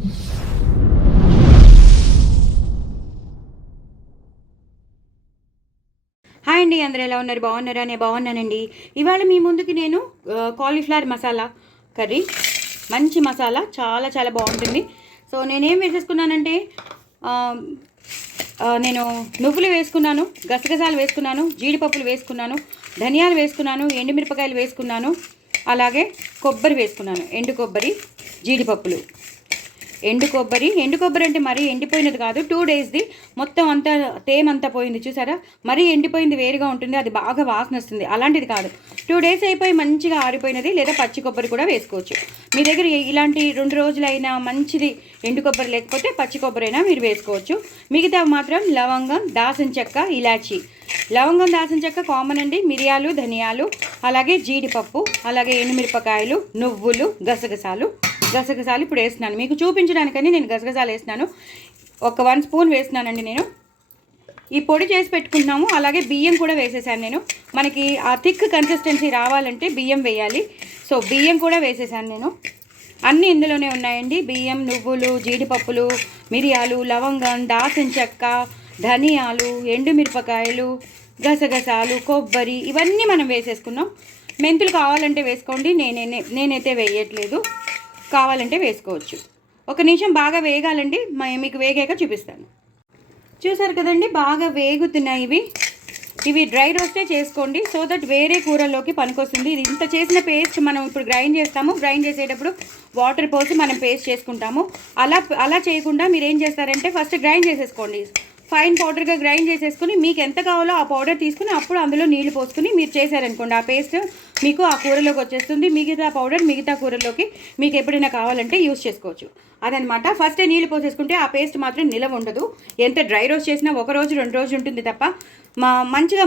Hi అండి, అందరూ ఎలా ఉన్నారు? బాగున్నారా? నేను బాగున్నానండి. ఇవాళ మీ ముందుకి నేను కాలీఫ్లవర్ మసాలా కర్రీ, మంచి మసాలా, చాలా చాలా బాగుంటుంది. సో నేనేం వేసేసుకున్నానంటే నేను నువ్వులు వేసుకున్నాను, గసగసాలు వేసుకున్నాను, జీడిపప్పులు వేసుకున్నాను, ధనియాలు వేసుకున్నాను, ఎండుమిరపకాయలు వేసుకున్నాను, అలాగే కొబ్బరి వేసుకున్నాను, ఎండు కొబ్బరి, జీడిపప్పులు. ఎండు కొబ్బరి అంటే మరీ ఎండిపోయినది కాదు, 2 డేస్ది, మొత్తం అంతా తేమంతా పోయింది చూసారా. మరీ ఎండిపోయింది వేరుగా ఉంటుంది, అది బాగా వాసన వస్తుంది. అలాంటిది కాదు, 2 డేస్ అయిపోయి మంచిగా ఆరిపోయినది, లేదా పచ్చి కొబ్బరి కూడా వేసుకోవచ్చు. మీ దగ్గర ఇలాంటి 2 రోజులైనా మంచిది ఎండు కొబ్బరి లేకపోతే పచ్చి కొబ్బరి అయినా మీరు వేసుకోవచ్చు. మిగతా మాత్రం లవంగం, దాల్చిన చెక్క, ఇలాచి. లవంగం, దాల్చిన చెక్క కామన్ అండి. మిరియాలు, ధనియాలు, అలాగే జీడిపప్పు, అలాగే ఎండుమిరపకాయలు, నువ్వులు, గసగసాలు ఇప్పుడు వేస్తున్నాను మీకు చూపించడానికని. నేను గసగసాలు వేస్తున్నాను, ఒక 1 స్పూన్ వేస్తున్నానండి. నేను ఈ పొడి చేసి పెట్టుకుంటున్నాము. అలాగే బియ్యం కూడా వేసేసాను నేను. మనకి ఆ థిక్ కన్సిస్టెన్సీ రావాలంటే బియ్యం వేయాలి. సో బియ్యం కూడా వేసేసాను నేను. అన్నీ ఇందులోనే ఉన్నాయండి. బియ్యం, నువ్వులు, జీడిపప్పులు, మిరియాలు, లవంగం, దాల్చిన చెక్క, ధనియాలు, ఎండుమిరపకాయలు, గసగసాలు, కొబ్బరి, ఇవన్నీ మనం వేసేసుకున్నాం. మెంతులు కావాలంటే వేసుకోండి, నేనైతే వేయట్లేదు, కావాలంటే వేసుకోవచ్చు. ఒక నిమిషం బాగా వేగాలండి, మీకు వేగాక చూపిస్తాను. చూసారు కదండి, బాగా వేగుతున్నాయి. ఇవి డ్రై రోస్టే చేసుకోండి, సో దట్ వేరే కూరల్లోకి పనికొస్తుంది. ఇది ఇంత చేసిన పేస్ట్ మనం ఇప్పుడు గ్రైండ్ చేస్తాము. గ్రైండ్ చేసేటప్పుడు వాటర్ పోసి మనం పేస్ట్ చేసుకుంటాము. అలా చేయకుండా మీరు ఏం చేస్తారంటే ఫస్ట్ గ్రైండ్ చేసేసుకోండి. ఫైన్ పౌడర్గా గ్రైండ్ చేసేసుకుని మీకు ఎంత కావాలో ఆ పౌడర్ తీసుకుని అప్పుడు అందులో నీళ్లు పోసుకుని మీరు చేశారనుకోండి, ఆ పేస్ట్ మీకు ఆ కూరలోకి వచ్చేస్తుంది. మిగతా పౌడర్ మిగతా కూరలోకి మీకు ఎప్పుడైనా కావాలంటే యూస్ చేసుకోవచ్చు. అదనమాట. ఫస్టే నీళ్ళు పోసేసుకుంటే ఆ పేస్ట్ మాత్రం నిలవ ఉండదు. ఎంత డ్రై రోస్ట్ చేసినా 1 రోజు 2 రోజు ఉంటుంది తప్ప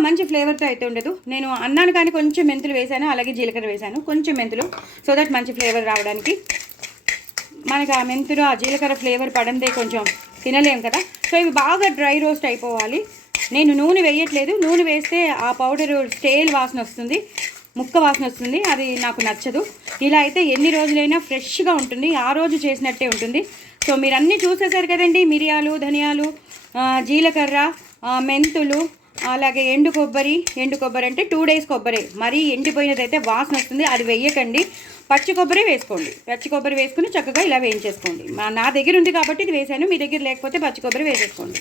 మంచి ఫ్లేవర్తో అయితే ఉండదు. నేను అన్నాను కానీ కొంచెం మెంతులు వేసాను, అలాగే జీలకర్ర వేసాను, కొంచెం మెంతులు, సో దట్ మంచి ఫ్లేవర్ రావడానికి. మనకి ఆ మెంతులు, ఆ జీలకర్ర ఫ్లేవర్ పడందే కొంచెం తినలేం కదా. సో ఇవి బాగా డ్రై రోస్ట్ అయిపోవాలి. నేను నూనె వేయట్లేదు, నూనె వేస్తే ఆ పౌడరు స్టేల్ వాసన వస్తుంది, ముక్క వాసన వస్తుంది, అది నాకు నచ్చదు. ఇలా అయితే ఎన్ని రోజులైనా ఫ్రెష్గా ఉంటుంది, ఆ రోజు చేసినట్టే ఉంటుంది. సో మీరు అన్నీ చూసేసారు కదండి. మిరియాలు, ధనియాలు, జీలకర్ర, మెంతులు, అలాగే ఎండు కొబ్బరి అంటే 2 డేస్ కొబ్బరి, మరీ ఎండిపోయినదైతే వాసన వస్తుంది, అది వేయకండి. పచ్చి కొబ్బరి వేసుకోండి. పచ్చి కొబ్బరి వేసుకుని చక్కగా ఇలా వేయించేసుకోండి. నా దగ్గర ఉంది కాబట్టి ఇది వేసాను, మీ దగ్గర లేకపోతే పచ్చి కొబ్బరి వేసేసుకోండి.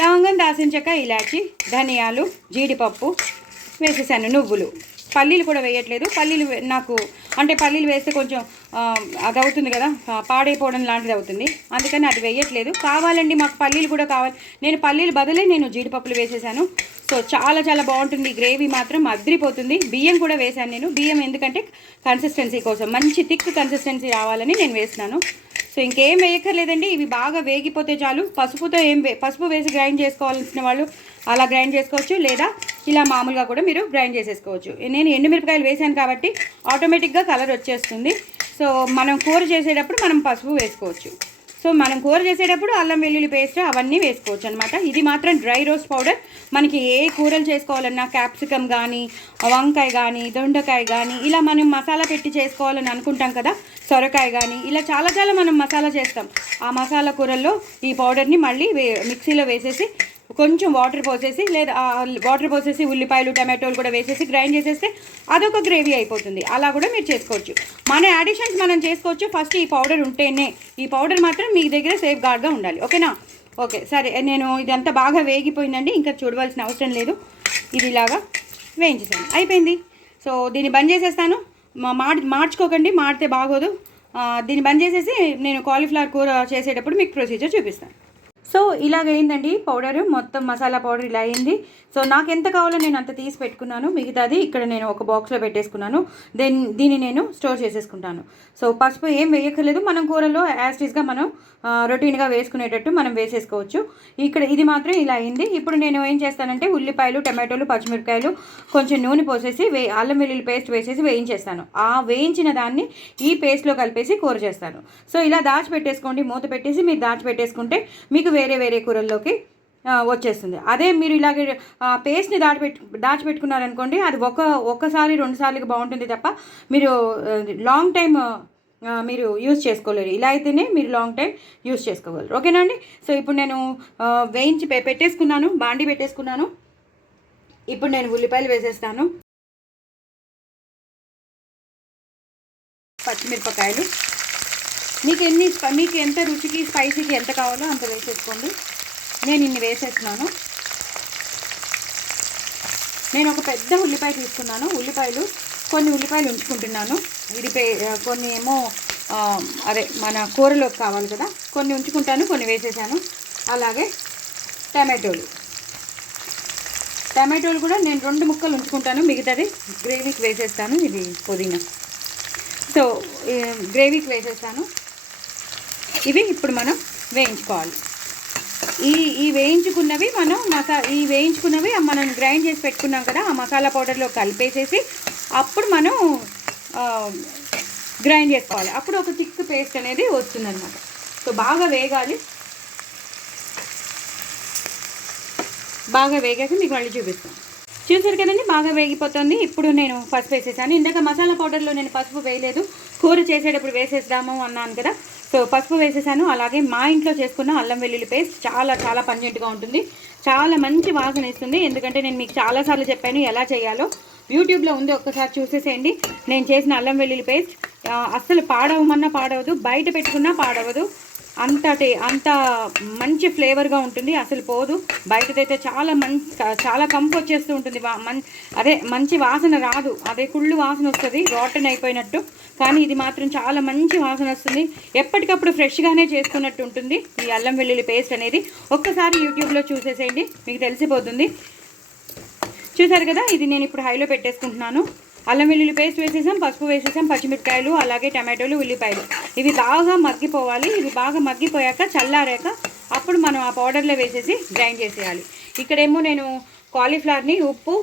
లవంగం, దాల్చిన చెక్క, ఇలాచి, ధనియాలు, జీడిపప్పు వేసేసాను, నువ్వులు. పల్లీలు కూడా వేయట్లేదు. పల్లీలు నాకు అంటే పల్లీలు వేస్తే కొంచెం అది అవుతుంది కదా, పాడైపోవడం లాంటిది అవుతుంది, అందుకని అది వేయట్లేదు. కావాలండి, మాకు పల్లీలు కూడా కావాలి. నేను పల్లీలు బదులే నేను జీడిపప్పులు వేసేసాను. సో చాలా చాలా బాగుంటుంది, గ్రేవీ మాత్రం అద్రిపోతుంది. బియ్యం కూడా వేసాను నేను. బియ్యం ఎందుకంటే కన్సిస్టెన్సీ కోసం, మంచి థిక్ కన్సిస్టెన్సీ రావాలని నేను వేసినాను. సో ఇంకేం వేయక్కర్లేదండి, ఇవి బాగా వేగిపోతే చాలు. పసుపు వేసి గ్రైండ్ చేసుకోవాల్సిన వాళ్ళు అలా గ్రైండ్ చేసుకోవచ్చు, లేదా ఇలా మామూలుగా కూడా మీరు గ్రైండ్ చేసేసుకోవచ్చు. నేను ఎండుమిరపకాయలు వేసాను కాబట్టి ఆటోమేటిక్గా కలర్ వచ్చేస్తుంది. సో మనం కూర చేసేటప్పుడు మనం పసుపు వేసుకోవచ్చు. సో మనం కూర చేసేటప్పుడు అల్లం వెల్లుల్లి పేస్ట్ అవన్నీ వేసుకోవచ్చు అనమాట. ఇది మాత్రం డ్రై రోస్ట్ పౌడర్. మనకి ఏ కూరలు చేసుకోవాలన్నా, క్యాప్సికమ్ కానీ, వంకాయ కానీ, దొండకాయ కానీ, ఇలా మనం మసాలా పెట్టి చేసుకోవాలని అనుకుంటాం కదా, సొరకాయ కానీ, ఇలా చాలా చాలా మనం మసాలా చేస్తాం. ఆ మసాలా కూరల్లో ఈ పౌడర్ని మళ్ళీ మిక్సీలో వేసేసి కొంచెం వాటర్ పోసేసి, లేదా వాటర్ పోసేసి ఉల్లిపాయలు, టమాటోలు కూడా వేసేసి గ్రైండ్ చేసేస్తే అదొక గ్రేవీ అయిపోతుంది. అలా కూడా మీరు చేసుకోవచ్చు. మన యాడిషన్స్ మనం చేసుకోవచ్చు. ఫస్ట్ ఈ పౌడర్ ఉంటేనే, ఈ పౌడర్ మాత్రం మీ దగ్గర సేఫ్ గార్డ్గా ఉండాలి. ఓకేనా? ఓకే, సరే. నేను ఇదంతా బాగా వేగిపోయిందండి, ఇంకా చూడవలసిన అవసరం లేదు. ఇది ఇలాగా వేయించేసాను, అయిపోయింది. సో దీన్ని బంద్ చేసేస్తాను. మార్చుకోకండి, మాడితే బాగోదు. దీన్ని బంద్ చేసేసి నేను కాలీఫ్లవర్ కూర చేసేటప్పుడు మీకు ప్రొసీజర్ చూపిస్తాను. సో ఇలాగైందండి పౌడరు, మొత్తం మసాలా పౌడర్ ఇలా అయింది. సో నాకు ఎంత కావాలో నేను అంత తీసి పెట్టుకున్నాను. మిగతాది ఇక్కడ నేను ఒక బాక్స్లో పెట్టేసుకున్నాను. దీన్ని నేను స్టోర్ చేసేసుకుంటాను. సో పసుపు ఏం వేయక్కర్లేదు, మనం కూరలో యాస్టీస్గా మనం రొటీన్గా వేసుకునేటట్టు మనం వేసేసుకోవచ్చు. ఇక్కడ ఇది మాత్రం ఇలా అయింది. ఇప్పుడు నేను ఏం చేస్తానంటే ఉల్లిపాయలు, టమాటోలు, పచ్చిమిరపకాయలు, కొంచెం నూనె పోసేసి అల్లం వెల్లుల్లి పేస్ట్ వేసేసి వేయించేస్తాను. ఆ వేయించిన దాన్ని ఈ పేస్ట్లో కలిపేసి కూర చేస్తాను. సో ఇలా దాచిపెట్టేసుకోండి, మూత పెట్టేసి మీరు దాచిపెట్టేసుకుంటే మీకు వేరే కూరల్లోకి వచ్చేస్తుంది. అదే మీరు ఇలాగే పేస్ట్ని దాచిపెట్టుకున్నారనుకోండి, అది ఒకసారి 2 సార్లకి బాగుంటుంది తప్ప మీరు లాంగ్ టైం మీరు యూజ్ చేసుకోలేరు. ఇలా అయితేనే మీరు లాంగ్ టైం యూజ్ చేసుకోగలరు. ఓకేనా అండి? సో ఇప్పుడు నేను వేయించి పెట్టేసుకున్నాను, బాండి పెట్టేసుకున్నాను. ఇప్పుడు నేను ఉల్లిపాయలు వేసేస్తాను, పచ్చిమిరపకాయలు. మీకు ఎంత రుచికి స్పైసీకి ఎంత కావాలో అంత వేసేసుకోండి. నేను ఇన్ని వేసేస్తున్నాను. నేను ఒక పెద్ద ఉల్లిపాయ తీసుకున్నాను. కొన్ని ఉల్లిపాయలు ఉంచుకుంటున్నాను. కొన్ని ఏమో అదే మన కూరలోకి కావాలి కదా, కొన్ని ఉంచుకుంటాను, కొన్ని వేసేసాను. అలాగే టమాటోలు కూడా నేను 2 ముక్కలు ఉంచుకుంటాను, మిగతాది గ్రేవీకి వేసేస్తాను. ఇది పుదీనా, సో గ్రేవీకి వేసేస్తాను. ఇవి ఇప్పుడు మనం వేయించుకోవాలి. ఈ వేయించుకున్నవి మనం గ్రైండ్ చేసి పెట్టుకున్నాం కదా, ఆ మసాలా పౌడర్లో కలిపేసేసి అప్పుడు మనం గ్రైండ్ చేసుకోవాలి. అప్పుడు ఒక థిక్ పేస్ట్ అనేది వస్తుందన్నమాట. సో బాగా వేగాక మీకు మళ్ళీ చూపిస్తాను. చూసారు కదండి, బాగా వేగిపోతుంది. ఇప్పుడు నేను పసుపు వేసేసాను. ఇందాక మసాలా పౌడర్లో నేను పసుపు వేయలేదు, కూర చేసేటప్పుడు వేసేద్దాము అన్నాను కదా, సో పసుపు వేసేసాను. అలాగే మా ఇంట్లో చేసుకున్న అల్లం వెల్లుల్లి పేస్ట్ చాలా చాలా పంజెంట్గా ఉంటుంది, చాలా మంచి వాసన ఇస్తుంది. ఎందుకంటే నేను మీకు చాలాసార్లు చెప్పాను ఎలా చేయాలో. యూట్యూబ్లో ఉంది, ఒక్కసారి చూసేసేయండి. నేను చేసిన అల్లం వెల్లుల్లి పేస్ట్ అస్సలు పాడవదు, బయట పెట్టుకున్నా పాడవదు. అంత మంచి ఫ్లేవర్గా ఉంటుంది, అసలు పోదు. బయటదైతే చాలా కంపు వచ్చేస్తూ ఉంటుంది, అదే మంచి వాసన రాదు, అదే కుళ్ళు వాసన వస్తుంది, రోటన్ అయిపోయినట్టు. కానీ ఇది మాత్రం చాలా మంచి వాసన వస్తుంది, ఎప్పటికప్పుడు ఫ్రెష్గానే చేసుకున్నట్టు ఉంటుంది ఈ అల్లం వెల్లుల్లి పేస్ట్ అనేది. ఒక్కసారి యూట్యూబ్లో చూసేసేయండి, మీకు తెలిసిపోతుంది. చూసారు కదా, ఇది నేను ఇప్పుడు హైలో పెట్టేసుకుంటున్నాను. అల్లం వెల్లుల్లి పేస్ట్ వేసేసాం, పసుపు వేసేసాం, పచ్చిమిరపకాయలు, అలాగే టమాటోలు, ఉల్లిపాయలు ఇవి బాగా మగ్గిపోవాలి. ఇవి బాగా మగ్గిపోయాక చల్లారాక అప్పుడు మనం ఆ పౌడర్లో వేసేసి గ్రైండ్ చేసేయాలి. ఇక్కడేమో నేను కాలీఫ్లవర్ని ఉప్పు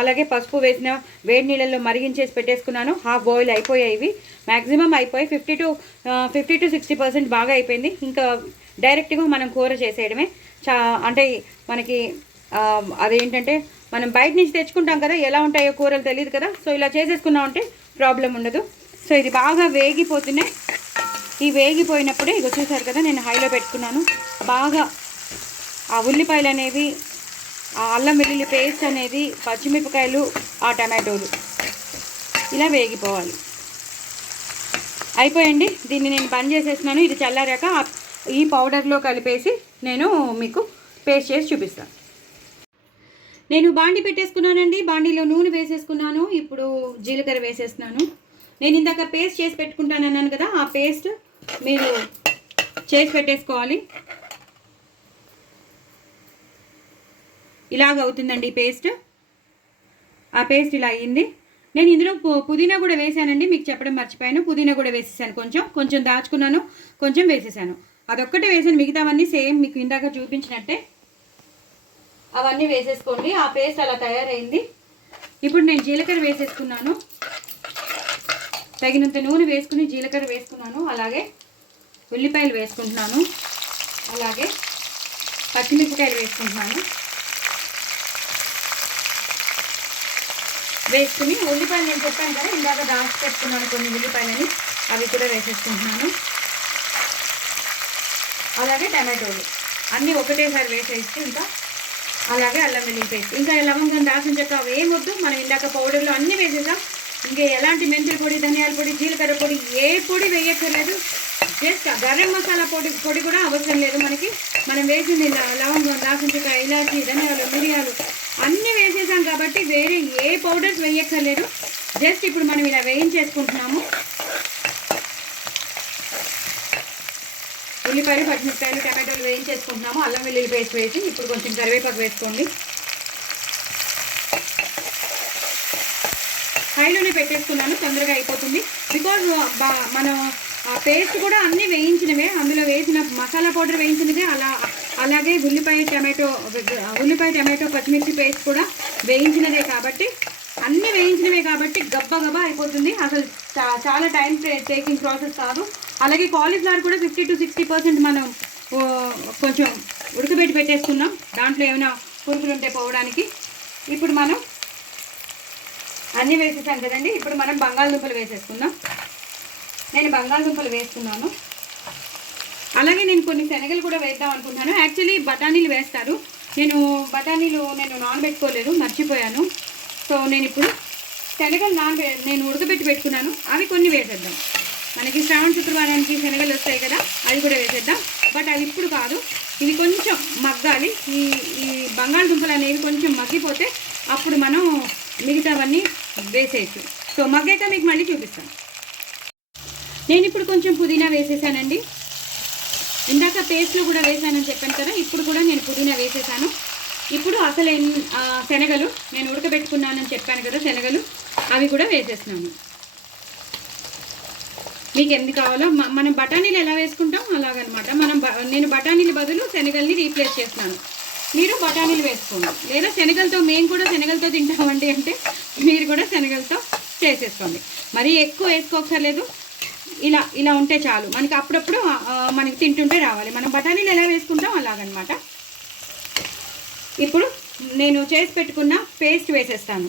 అలాగే పసుపు వేసిన వేడి నీళ్ళల్లో మరిగించేసి పెట్టేసుకున్నాను. హాఫ్ బాయిల్ అయిపోయాయి, ఇవి మ్యాక్సిమం అయిపోయి 50 to 60% బాగా అయిపోయింది. ఇంకా డైరెక్ట్గా మనం కూర చేసేయడమే. అంటే మనకి అదేంటంటే మనం బయట నుంచి తెచ్చుకుంటాం కదా, ఎలా ఉంటాయో కూరలు తెలియదు కదా, సో ఇలా చేసేసుకున్నామంటే ప్రాబ్లం ఉండదు. సో ఇది బాగా వేగిపోతున్నాయి. ఈ వేగిపోయినప్పుడే ఇక చూసారు కదా, నేను హైలో పెట్టుకున్నాను. బాగా ఆ ఉల్లిపాయలు అనేవి, ఆ అల్లం వెల్లుల్లి పేస్ట్ అనేది, పచ్చిమిరపకాయలు, ఆ టమాటోలు ఇలా వేగిపోవాలి. అయిపోయండి, దీన్ని నేను బంద్ చేసేస్తున్నాను. ఇది చల్లారాక ఈ పౌడర్లో కలిపేసి నేను మీకు పేస్ట్ చేసి చూపిస్తాను. నేను బాండి పెట్టేసుకున్నానండి, బాండీలో నూనె వేసేసుకున్నాను. ఇప్పుడు జీలకర్ర వేసేస్తున్నాను. నేను ఇందాక పేస్ట్ చేసి పెట్టుకుంటానన్నాను కదా, ఆ పేస్ట్ మీరు చేసి పెట్టేసుకోవాలి. ఇలాగ అవుతుందండి పేస్ట్. ఆ పేస్ట్ ఇలా అయ్యింది. నేను ఇందులో పుదీనా కూడా వేసానండి, మీకు చెప్పడం మర్చిపోయాను. పుదీనా కూడా వేసేసాను, కొంచెం దాచుకున్నాను, కొంచెం వేసేసాను. అదొక్కటే వేసాను, మిగతావన్నీ సేమ్ మీకు ఇందాక చూపించినట్టే అవన్నీ వేసేసుకోండి. ఆ పేస్ట్ అలా తయారైంది. ఇప్పుడు నేను జీలకర్ర వేసేసుకున్నాను, తగినంత నూనె వేసుకుని జీలకర్ర వేసుకున్నాను. అలాగే ఉల్లిపాయలు వేసుకుంటున్నాను, అలాగే పచ్చిమిరపకాయలు వేసుకుంటున్నాను. వేసుకుని ఉల్లిపాయలు నేను చెప్పాను కదా ఇందాక దాచి పెట్టుకున్నాను కొన్ని ఉల్లిపాయలని, అవి కూడా వేసేసుకుంటున్నాను. అలాగే టమాటోలు అన్నీ ఒకటేసారి వేసేసి, ఇంకా అలాగే అల్లం వెల్లుల్లి పేస్ట్, ఇంకా లవంగం, దాల్చిన చెక్క అవి ఏమొద్దు, మనం ఇందాక పౌడర్లో అన్నీ వేసేసాం. ఇంకా ఎలాంటి మెంతుల పొడి, ధనియాల పొడి, జీలకర్ర పొడి ఏ పొడి వేయక్కర్లేదు. జస్ట్ గరం మసాలా పొడి కూడా అవసరం లేదు మనకి. మనం వేసింది లవంగం, దాల్చిన చెక్క, ఇలాచి, ధనియాలు, మిరియాలు అన్నీ వేసేసాం కాబట్టి వేరే ఏ పౌడర్స్ వేయక్కర్లేదు. జస్ట్ ఇప్పుడు మనం ఇలా వేయించేసుకుంటున్నాము. ఉల్లిపాయలు, పచ్చిమిరపకాయలు, టమాటోలు వేయించేసుకుంటున్నాము. అల్లం వెల్లుల్లి పేస్ట్ వేసి ఇప్పుడు కొంచెం కరివేపాకు వేసుకోండి. హైలోనే పెట్టేసుకున్నాను, తొందరగా అయిపోతుంది. బికాజ్ మనం ఆ పేస్ట్ కూడా అన్నీ వేయించినవే, అందులో వేసిన మసాలా పౌడర్ వేయించినదే, అలాగే ఉల్లిపాయ టమాటో పచ్చిమిర్చి పేస్ట్ కూడా వేయించినదే కాబట్టి, అన్నీ వేయించినవే కాబట్టి గబ్బా అయిపోతుంది. అసలు చాలా టైం టేకింగ్ ప్రాసెస్ కాదు. అలాగే కాలీఫ్లవర్ కూడా 50 to 60% మనం కొంచెం ఉడకబెట్టి పెట్టేసుకున్నాం, దాంట్లో ఏమైనా పురుగులు ఉంటే పోవడానికి. ఇప్పుడు మనం అన్నీ వేసేసాం కదండి, ఇప్పుడు మనం బంగాళదుంపలు వేసేసుకుందాం. నేను బంగాళదుంపలు వేస్తున్నాను. అలాగే నేను కొన్ని శనగలు కూడా వేద్దాం అనుకుంటున్నాను. యాక్చువల్లీ బఠానీలు వేస్తారు, నేను నానబెట్టుకోలేదు, మర్చిపోయాను. సో నేను ఇప్పుడు శనగలు నేను ఉడకబెట్టి పెట్టుకున్నాను, అవి కొన్ని వేసేద్దాం. మనకి శ్రావణ శుక్రవారానికి శనగలు వస్తాయి కదా, అవి కూడా వేసేద్దాం. బట్ అది ఇప్పుడు కాదు, ఇవి కొంచెం మగ్గాలి. ఈ బంగాళదుంపలు అనేవి కొంచెం మగ్గిపోతే అప్పుడు మనం మిగతావన్నీ వేసేయచ్చు. సో మగ్గాక మీకు మళ్ళీ చూపిస్తాను. నేను ఇప్పుడు కొంచెం పుదీనా వేసేసానండి. ఇందాక పేస్ట్లో కూడా వేసానని చెప్పాను కదా, ఇప్పుడు కూడా నేను పుదీనా వేసేసాను. ఇప్పుడు అసలు శనగలు నేను ఉడకబెట్టుకున్నానని చెప్పాను కదా, శనగలు అవి కూడా వేసేస్తున్నాను. మీకు ఎన్ని కావాలో మనం బఠానీలు ఎలా వేసుకుంటాం అలాగనమాట. నేను బఠానీల బదులు శనగల్ని రీప్లేస్ చేస్తున్నాను. మీరు బఠానీలు వేసుకోండి, లేదా శనగలతో, మేము కూడా శనగలతో తింటామండి అంటే మీరు కూడా శనగలతో చేసేసుకోండి. మరీ ఎక్కువ వేసుకోక్కర్లేదు, ఇలా ఉంటే చాలు. మనకి అప్పుడప్పుడు మనకి తింటుంటే రావాలి. మనం బఠానీలు ఎలా వేసుకుంటాం అలాగనమాట. ఇప్పుడు నేను చేసి పెట్టుకున్న పేస్ట్ వేసేస్తాను.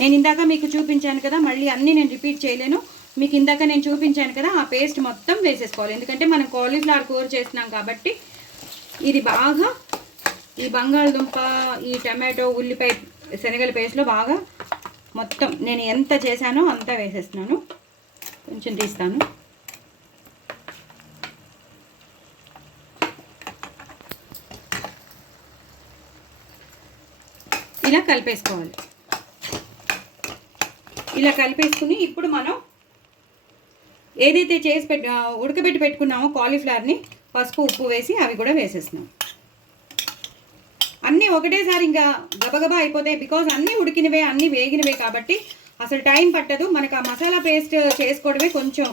నేను ఇందాక మీకు చూపించాను కదా, మళ్ళీ అన్నీ నేను రిపీట్ చేయలేను. మీకు ఇందాక నేను చూపించాను కదా, ఆ పేస్ట్ మొత్తం వేసేసుకోవాలి. ఎందుకంటే మనం కాలీఫ్లవర్ కూర చేస్తున్నాం కాబట్టి ఇది బాగా ఈ బంగాళదుంప, ఈ టమాటో, ఉల్లిపాయ, శనగల పేస్ట్లో బాగా మొత్తం నేను ఎంత చేశానో అంతా వేసేస్తున్నాను. కొంచెం తీస్తాను. ఇలా కలిపేసుకోవాలి. ఇలా కలిపేసుకుని ఇప్పుడు మనం ఏదైతే ఉడకబెట్టి పెట్టుకున్నామో కాలీఫ్లవర్ని పసుపు, ఉప్పు వేసి అవి కూడా వేసేస్తున్నాం. అన్నీ ఒకటేసారి ఇంకా గబగబా అయిపోతాయి. బికాజ్ అన్నీ ఉడికినవే, అన్నీ వేగినవే కాబట్టి అసలు టైం పట్టదు. మనకు ఆ మసాలా పేస్ట్ చేసుకోవడమే కొంచెం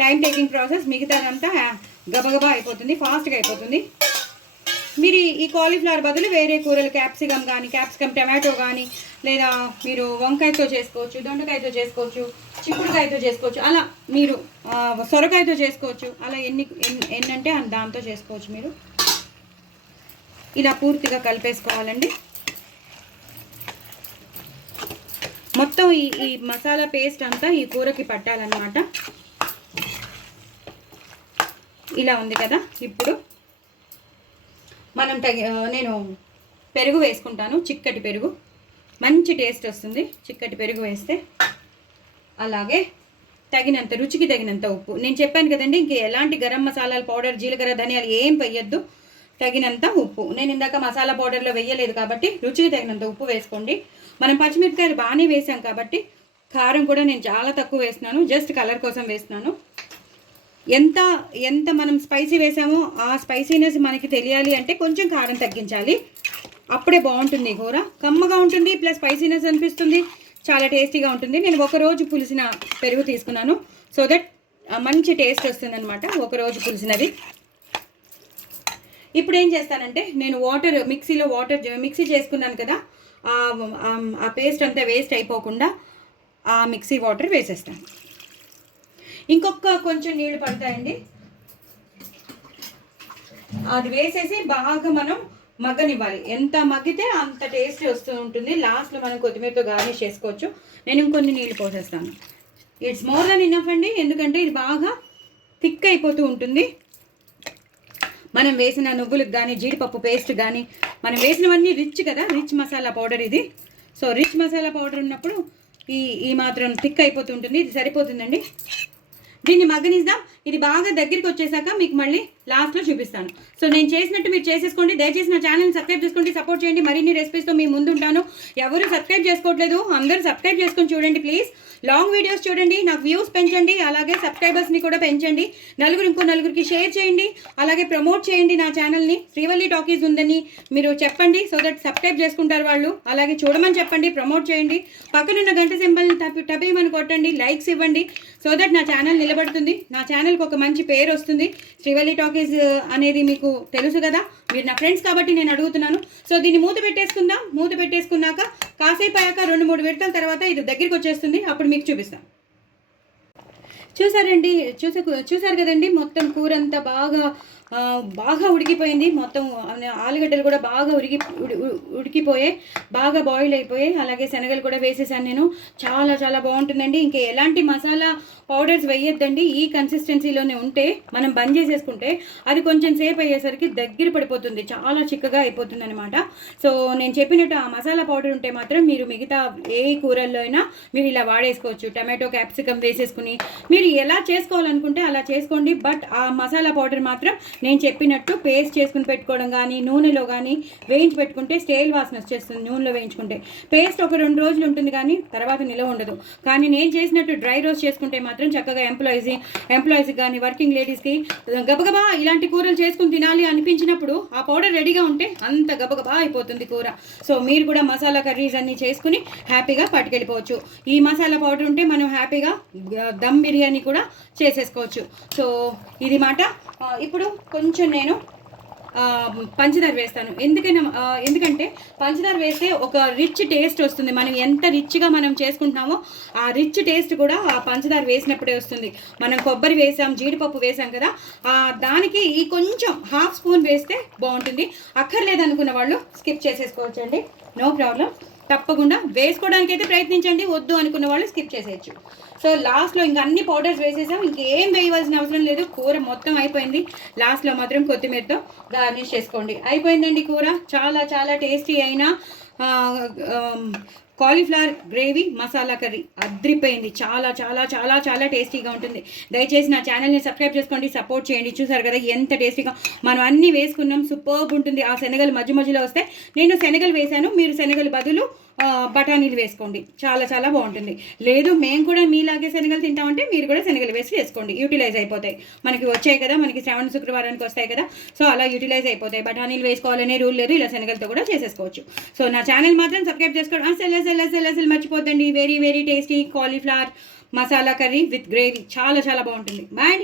టైం టేకింగ్ ప్రాసెస్. మిగతాదంతా గబగబా అయిపోతుంది, ఫాస్ట్గా అయిపోతుంది. మీరు ఈ కాలీఫ్లవర్ బదులు వేరే కూరలు క్యాప్సికమ్ టమాటో కానీ, లేదా మీరు వంకాయతో చేసుకోవచ్చు, దొండకాయతో చేసుకోవచ్చు, చిక్కుడుకాయతో చేసుకోవచ్చు, అలా మీరు సొరకాయతో చేసుకోవచ్చు. అలా ఎన్నంటే దాంతో చేసుకోవచ్చు. మీరు ఇలా పూర్తిగా కలిపేసుకోవాలండి. మొత్తం ఈ మసాలా పేస్ట్ అంతా ఈ కూరకి పట్టాలన్నమాట. ఇలా ఉంది కదా. ఇప్పుడు నేను పెరుగు వేసుకుంటాను, చిక్కటి పెరుగు. మంచి టేస్ట్ వస్తుంది చిక్కటి పెరుగు వేస్తే. అలాగే రుచికి తగినంత ఉప్పు. నేను చెప్పాను కదండి, ఇంక ఎలాంటి గరం మసాలాల పౌడర్, జీలకర్ర, ధనియాలు ఏం వేయద్దు. తగినంత ఉప్పు. నేను ఇందాక మసాలా పౌడర్లో వేయలేదు కాబట్టి రుచికి తగినంత ఉప్పు వేసుకోండి. మనం పచ్చిమిరపకాయలు బాగానే వేసాం కాబట్టి కారం కూడా నేను చాలా తక్కువ వేస్తున్నాను, జస్ట్ కలర్ కోసం వేస్తున్నాను. ఎంత మనం స్పైసీ వేసామో ఆ స్పైసీనెస్ మనకి తెలియాలి అంటే కొంచెం కారం తగ్గించాలి. అప్పుడే బాగుంటుంది కూర, కమ్మగా ఉంటుంది, ప్లస్ స్పైసీనెస్ అనిపిస్తుంది, చాలా టేస్టీగా ఉంటుంది. నేను ఒకరోజు పులిసిన పెరుగు తీసుకున్నాను, సో దట్ మంచి టేస్ట్ వస్తుంది అనమాట, ఒకరోజు పులిసినది. ఇప్పుడు ఏం చేస్తానంటే, నేను మిక్సీ చేసుకున్నాను కదా, ఆ పేస్ట్ అంతా వేస్ట్ అయిపోకుండా ఆ మిక్సీ వాటర్ వేసేస్తాను. ఇంకొక కొంచెం నీళ్లు పడతాయండి, అది వేసేసి బాగా మనం మగ్గనివ్వాలి. ఎంత మగ్గితే అంత టేస్ట్ వస్తూ ఉంటుంది. లాస్ట్లో మనం కొత్తిమీరతో గార్నిష్ చేసుకోవచ్చు. నేను ఇంకొన్ని నీళ్ళు పోసేస్తాను. ఇట్స్ మోర్ దెన్ ఇనఫ్ అండి, ఎందుకంటే ఇది బాగా థిక్ అయిపోతూ ఉంటుంది. మనం వేసిన నువ్వులకు కానీ, జీడిపప్పు పేస్ట్ కానీ, మనం వేసినవన్నీ రిచ్ కదా, రిచ్ మసాలా పౌడర్ ఇది. సో రిచ్ మసాలా పౌడర్ ఉన్నప్పుడు ఈ మాత్రం థిక్ అయిపోతూ ఉంటుంది. ఇది సరిపోతుందండి. దీన్ని మగ్గనిద్దాం. ఇది బాగా దగ్గరికి వచ్చేసాక మీకు మళ్ళీ లాస్ట్లో చూపిస్తాను. సో నేను చేసినట్టు మీరు చేసేసుకోండి. దయచేసి నా ఛానల్ని సబ్స్క్రైబ్ చేసుకోండి, సపోర్ట్ చేయండి. మరిన్ని రెసిపీస్తో మీ ముందు ఉంటాను. ఎవరు సబ్స్క్రైబ్ చేసుకోవట్లేదు, అందరూ సబ్స్క్రైబ్ చేసుకొని చూడండి ప్లీజ్. లాంగ్ వీడియోస్ చూడండి, నాకు వ్యూస్ పెంచండి, అలాగే సబ్స్క్రైబర్స్ని కూడా పెంచండి. ఇంకో నలుగురికి షేర్ చేయండి, అలాగే ప్రమోట్ చేయండి నా ఛానల్ని. శ్రీవల్లి టాకీస్ ఉందని మీరు చెప్పండి, సో దట్ సబ్స్క్రైబ్ చేసుకుంటారు వాళ్ళు. అలాగే చూడమని చెప్పండి, ప్రమోట్ చేయండి. పక్కనున్న గంట సింబల్ని టపేయమని కొట్టండి, లైక్స్ ఇవ్వండి, సో దట్ నా ఛానల్ నిలబడుతుంది, నా ఛానల్కి ఒక మంచి పేరు వస్తుంది. శ్రీవల్లి టాకీస్ అనేది మీకు తెలుసు కదా, మీరు నా ఫ్రెండ్స్ కాబట్టి నేను అడుగుతున్నాను. సో దీన్ని మూత పెట్టేసుకుందాం. మూత పెట్టేసుకున్నాక కాసేపు అయ్యాక 2-3 విడతల తర్వాత ఇది దగ్గరికి వచ్చేస్తుంది, అప్పుడు మీకు చూపిస్తాను. చూసారు కదండి, మొత్తం కూర అంతా బాగా బాగా ఉడికిపోయింది మొత్తం. ఆలుగడ్డలు కూడా బాగా ఉడికిపోయాయి, బాగా బాయిల్ అయిపోయాయి. అలాగే శనగలు కూడా వేసేసాను నేను. చాలా చాలా బాగుంటుందండి. ఇంకా ఎలాంటి మసాలా పౌడర్స్ వేయొద్దండి. ఈ కన్సిస్టెన్సీలోనే ఉంటే మనం బంద్ చేసేసుకుంటే అది కొంచెం సేపు అయ్యేసరికి దగ్గర పడిపోతుంది, చాలా చిక్కగా అయిపోతుంది అనమాట. సో నేను చెప్పినట్టు ఆ మసాలా పౌడర్ ఉంటే మాత్రం మీరు మిగతా ఏ కూరల్లో అయినా మీరు ఇలా వాడేసుకోవచ్చు. టమాటో క్యాప్సికమ్ వేసేసుకుని మీరు ఎలా చేసుకోవాలనుకుంటే అలా చేసుకోండి. బట్ ఆ మసాలా పౌడర్ మాత్రం నేను చెప్పినట్టు పేస్ట్ చేసుకుని పెట్టుకోవడం కానీ, నూనెలో కానీ వేయించి పెట్టుకుంటే స్టేల్ వాసన వచ్చేస్తుంది. నూనెలో వేయించుకుంటే పేస్ట్ ఒక 2 రోజులు ఉంటుంది కానీ తర్వాత నిలవ ఉండదు. కానీ నేను చేసినట్టు డ్రై రోస్ట్ చేసుకుంటే మాత్రం చక్కగా ఎంప్లాయీస్కి కానీ వర్కింగ్ లేడీస్కి గబగబా ఇలాంటి కూరలు చేసుకుని తినాలి అనిపించినప్పుడు ఆ పౌడర్ రెడీగా ఉంటే అంత గబగబా అయిపోతుంది కూర. సో మీరు కూడా మసాలా కర్రీస్ అన్నీ చేసుకుని హ్యాపీగా పట్టుకెళ్ళిపోవచ్చు. ఈ మసాలా పౌడర్ ఉంటే మనం హ్యాపీగా దమ్ బిర్యానీ కూడా చేసేసుకోవచ్చు. సో ఇది మాట. ఇప్పుడు కొంచెం నేను పంచదార వేస్తాను. ఎందుకంటే పంచదార వేస్తే ఒక రిచ్ టేస్ట్ వస్తుంది. మనం ఎంత రిచ్గా మనం చేసుకుంటున్నామో ఆ రిచ్ టేస్ట్ కూడా ఆ పంచదార వేసినప్పుడే వస్తుంది. మనం కొబ్బరి వేసాం, జీడిపప్పు వేసాం కదా, దానికి ఈ కొంచెం ½ స్పూన్ వేస్తే బాగుంటుంది. అక్కర్లేదనుకున్న వాళ్ళు స్కిప్ చేసేసుకోవచ్చండి, నో ప్రాబ్లం. తప్పకుండా వేసుకోవడానికి అయితే ప్రయత్నించండి, వద్దు అనుకున్న వాళ్ళు స్కిప్ చేసేయచ్చు. సో లాస్ట్లో ఇంకా అన్ని పౌడర్స్ వేసేసాం, ఇంకేం వేయవలసిన అవసరం లేదు. కూర మొత్తం అయిపోయింది. లాస్ట్లో మాత్రం కొత్తిమీరతో గార్నిష్ చేసుకోండి. అయిపోయిందండి కూర. చాలా చాలా టేస్టీ అయిన కాలీఫ్లవర్ గ్రేవీ మసాలా కర్రీ అద్రిపోయింది. చాలా చాలా చాలా చాలా టేస్టీగా ఉంటుంది. దయచేసి నా ఛానల్ని సబ్స్క్రైబ్ చేసుకోండి, సపోర్ట్ చేయండి. చూసారు కదా ఎంత టేస్టీగా మనం అన్నీ వేసుకున్నాం. సూపర్బ్ ఉంటుంది. ఆ శనగలు మధ్యలో వస్తే నేను శనగలు వేశాను, మీరు శనగలు బదులు బఠానీలు వేసుకోండి, చాలా చాలా బాగుంటుంది. లేదు మేము కూడా మీలాగే శనగలు తింటామంటే మీరు కూడా శనగలు వేసి వేసుకోండి, యూటిలైజ్ అయిపోతాయి. మనకి వచ్చాయి కదా, మనకి శ్రావణ శుక్రవారానికి వస్తాయి కదా, సో అలా యూటిలైజ్ అయిపోతాయి. బఠానీలు వేసుకోవాలనే రూల్ లేదు, ఇలా శనగలతో కూడా చేసేసుకోవచ్చు. సో నా ఛానల్ మాత్రం సబ్స్క్రైబ్ చేసుకోండి. అసలు మర్చిపోద్దండి. Very very tasty cauliflower masala curry with gravy చాలా చాలా బాగుంటుంది. బాయ్.